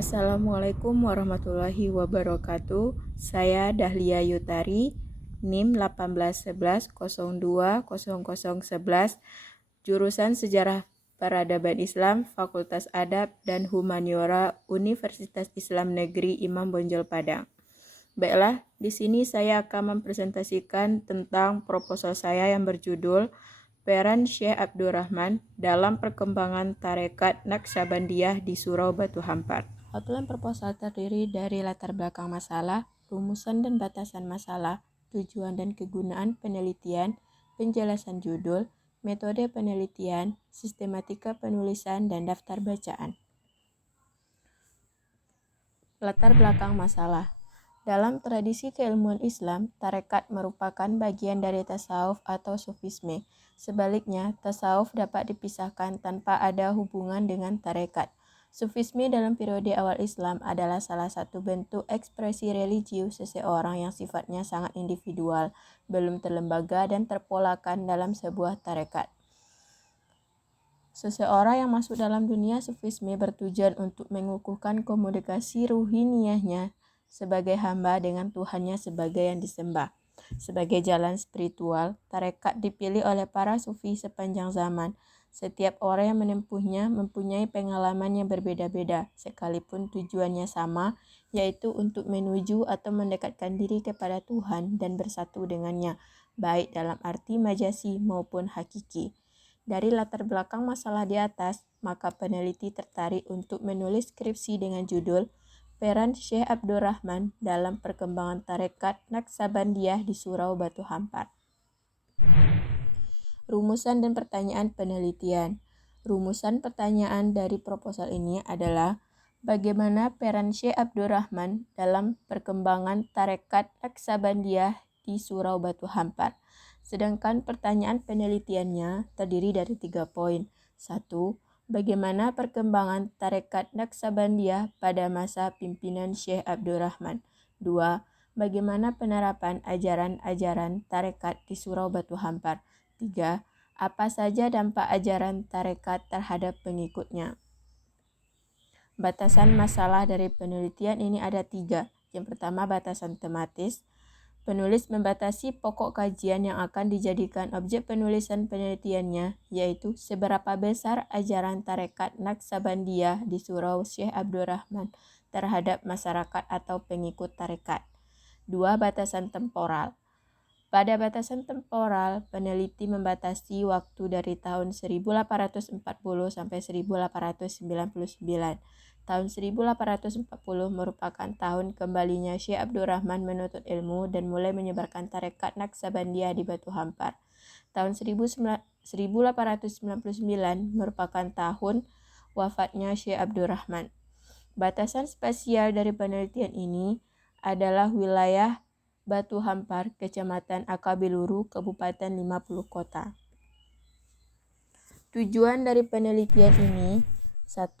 Assalamualaikum warahmatullahi wabarakatuh. Saya Dahlia Yutari, NIM 1811020011, jurusan Sejarah Peradaban Islam, Fakultas Adab dan Humaniora, Universitas Islam Negeri Imam Bonjol Padang. Baiklah, di sini saya akan mempresentasikan tentang proposal saya yang berjudul Peran Syekh Abdurrahman dalam perkembangan Tarekat Naqsabandiyah di Surau Batu Hampar. Outline proposal terdiri dari latar belakang masalah, rumusan dan batasan masalah, tujuan dan kegunaan penelitian, penjelasan judul, metode penelitian, sistematika penulisan, dan daftar bacaan. Latar belakang masalah. Dalam tradisi keilmuan Islam, tarekat merupakan bagian dari tasawuf atau sufisme. Sebaliknya, tasawuf dapat dipisahkan tanpa ada hubungan dengan tarekat. Sufisme dalam periode awal Islam adalah salah satu bentuk ekspresi religius seseorang yang sifatnya sangat individual, belum terlembaga dan terpolakan dalam sebuah tarekat. Seseorang yang masuk dalam dunia sufisme bertujuan untuk mengukuhkan komunikasi ruhaniahnya sebagai hamba dengan Tuhannya sebagai yang disembah. Sebagai jalan spiritual, tarekat dipilih oleh para sufi sepanjang zaman. Setiap orang yang menempuhnya mempunyai pengalaman yang berbeda-beda, sekalipun tujuannya sama, yaitu untuk menuju atau mendekatkan diri kepada Tuhan dan bersatu dengannya, baik dalam arti majasi maupun hakiki. Dari latar belakang masalah di atas, maka peneliti tertarik untuk menulis skripsi dengan judul Peran Syekh Abdurrahman dalam perkembangan tarekat Naqsabandiyah di Surau Batu Hampar. Rumusan dan pertanyaan penelitian. Rumusan pertanyaan dari proposal ini adalah bagaimana peran Syekh Abdurrahman dalam perkembangan tarekat Naqsabandiyah di Surau Batu Hampar. Sedangkan pertanyaan penelitiannya terdiri dari 3 poin. 1. Bagaimana perkembangan tarekat Naqsabandiyah pada masa pimpinan Syekh Abdurrahman? 2. Bagaimana penerapan ajaran-ajaran tarekat di Surau Batu Hampar? 3. Apa saja dampak ajaran tarekat terhadap pengikutnya? Batasan masalah dari penelitian ini ada 3. Yang pertama, batasan tematis. Penulis membatasi pokok kajian yang akan dijadikan objek penulisan penelitiannya, yaitu seberapa besar ajaran tarekat Naqsabandiyah di Surau Syekh Abdurrahman terhadap masyarakat atau pengikut tarekat. 2. Batasan temporal. Pada batasan temporal, peneliti membatasi waktu dari tahun 1840 sampai 1899. Tahun 1840 merupakan tahun kembalinya Syekh Abdurrahman menuntut ilmu dan mulai menyebarkan tarekat Naqsabandiyah di Batu Hampar. Tahun 1899 merupakan tahun wafatnya Syekh Abdurrahman. Batasan spasial dari penelitian ini adalah wilayah Batu Hampar, Kecamatan Akabiluru, Kabupaten 50 Kota. Tujuan dari penelitian ini: 1.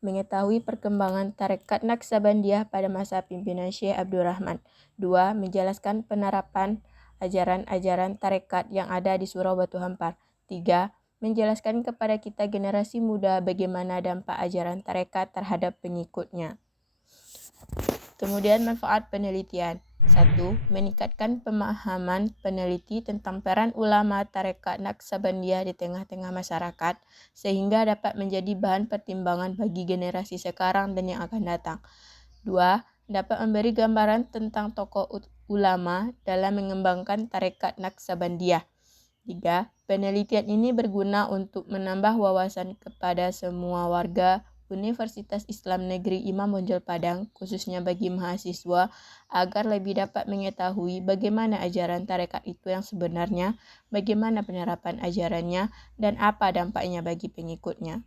Mengetahui perkembangan tarekat Naqsabandiyah pada masa pimpinan Syekh Abdurrahman. 2. Menjelaskan penerapan ajaran-ajaran tarekat yang ada di Surau Batu Hampar. 3. Menjelaskan kepada kita generasi muda bagaimana dampak ajaran tarekat terhadap pengikutnya. Kemudian manfaat penelitian. 1. Meningkatkan pemahaman peneliti tentang peran ulama tarekat Naqsabandiyah di tengah-tengah masyarakat, sehingga dapat menjadi bahan pertimbangan bagi generasi sekarang dan yang akan datang. 2. Dapat memberi gambaran tentang tokoh ulama dalam mengembangkan tarekat Naqsabandiyah. 3. Penelitian ini berguna untuk menambah wawasan kepada semua warga Universitas Islam Negeri Imam Bonjol Padang, khususnya bagi mahasiswa, agar lebih dapat mengetahui bagaimana ajaran tarekat itu yang sebenarnya, bagaimana penerapan ajarannya, dan apa dampaknya bagi pengikutnya.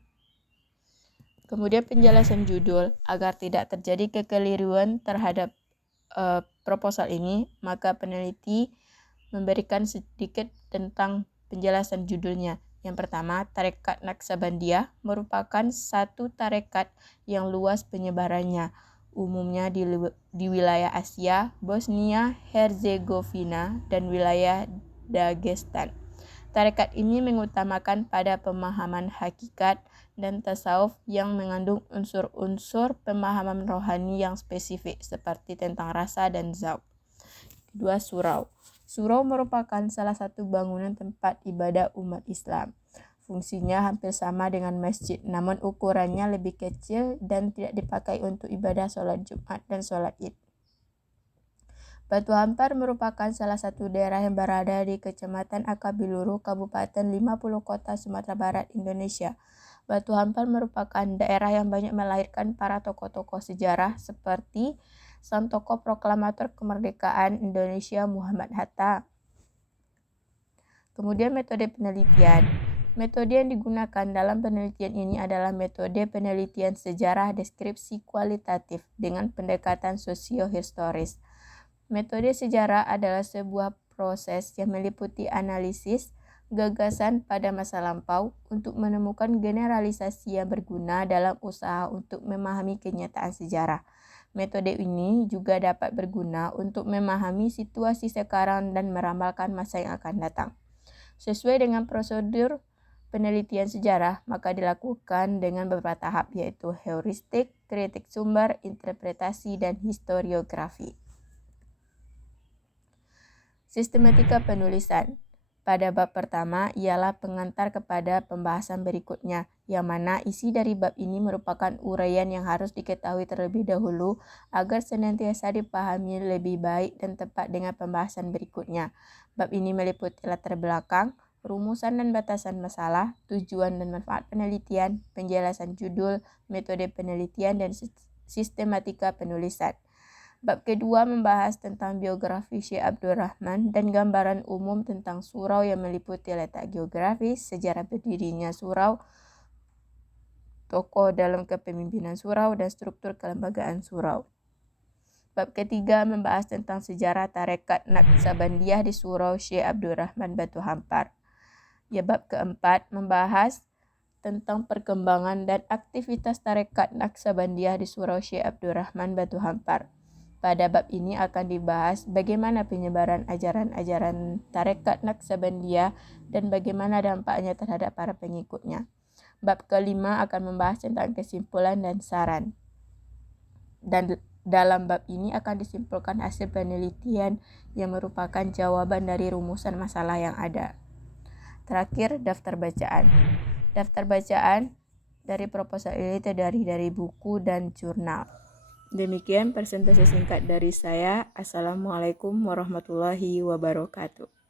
Kemudian penjelasan judul. Agar tidak terjadi kekeliruan terhadap proposal ini, maka peneliti memberikan sedikit tentang penjelasan judulnya. Yang pertama, tarekat Naqsabandiyah merupakan satu tarekat yang luas penyebarannya, umumnya di wilayah Asia, Bosnia, Herzegovina, dan wilayah Dagestan. Tarekat ini mengutamakan pada pemahaman hakikat dan tasawuf yang mengandung unsur-unsur pemahaman rohani yang spesifik seperti tentang rasa dan zauq. Kedua, surau. Surau merupakan salah satu bangunan tempat ibadah umat Islam. Fungsinya hampir sama dengan masjid, namun ukurannya lebih kecil dan tidak dipakai untuk ibadah sholat Jumat dan sholat Id. Batu Hampar merupakan salah satu daerah yang berada di Kecamatan Akabiluru, Kabupaten 50 Kota, Sumatera Barat, Indonesia. Batu Hampar merupakan daerah yang banyak melahirkan para tokoh-tokoh sejarah seperti sang tokoh proklamator kemerdekaan Indonesia Muhammad Hatta. Kemudian metode penelitian. Metode yang digunakan dalam penelitian ini adalah metode penelitian sejarah deskripsi kualitatif dengan pendekatan sosiohistoris. Metode sejarah adalah sebuah proses yang meliputi analisis gagasan pada masa lampau untuk menemukan generalisasi yang berguna dalam usaha untuk memahami kenyataan sejarah. Metode ini juga dapat berguna untuk memahami situasi sekarang dan meramalkan masa yang akan datang. Sesuai dengan prosedur penelitian sejarah, maka dilakukan dengan beberapa tahap, yaitu heuristik, kritik sumber, interpretasi, dan historiografi. Sistematika penulisan. Pada bab pertama ialah pengantar kepada pembahasan berikutnya, yang mana isi dari bab ini merupakan uraian yang harus diketahui terlebih dahulu agar senantiasa dipahami lebih baik dan tepat dengan pembahasan berikutnya. Bab ini meliputi latar belakang, rumusan dan batasan masalah, tujuan dan manfaat penelitian, penjelasan judul, metode penelitian, dan sistematika penulisan. Bab kedua membahas tentang biografi Syekh Abdul Rahman dan gambaran umum tentang surau yang meliputi letak geografis, sejarah berdirinya surau, tokoh dalam kepemimpinan surau, dan struktur kelembagaan surau. Bab ketiga membahas tentang sejarah tarekat Naqsabandiyah di surau Syekh Abdul Rahman Batu Hampar. Bab keempat membahas tentang perkembangan dan aktivitas tarekat Naqsabandiyah di surau Syekh Abdul Rahman Batu Hampar. Pada bab ini akan dibahas bagaimana penyebaran ajaran-ajaran tarekat Naqsabandiyah dan bagaimana dampaknya terhadap para pengikutnya. Bab kelima akan membahas tentang kesimpulan dan saran. Dan dalam bab ini akan disimpulkan hasil penelitian yang merupakan jawaban dari rumusan masalah yang ada. Terakhir, daftar bacaan. Daftar bacaan dari proposal ini terdiri dari buku dan jurnal. Demikian presentasi singkat dari saya. Assalamualaikum warahmatullahi wabarakatuh.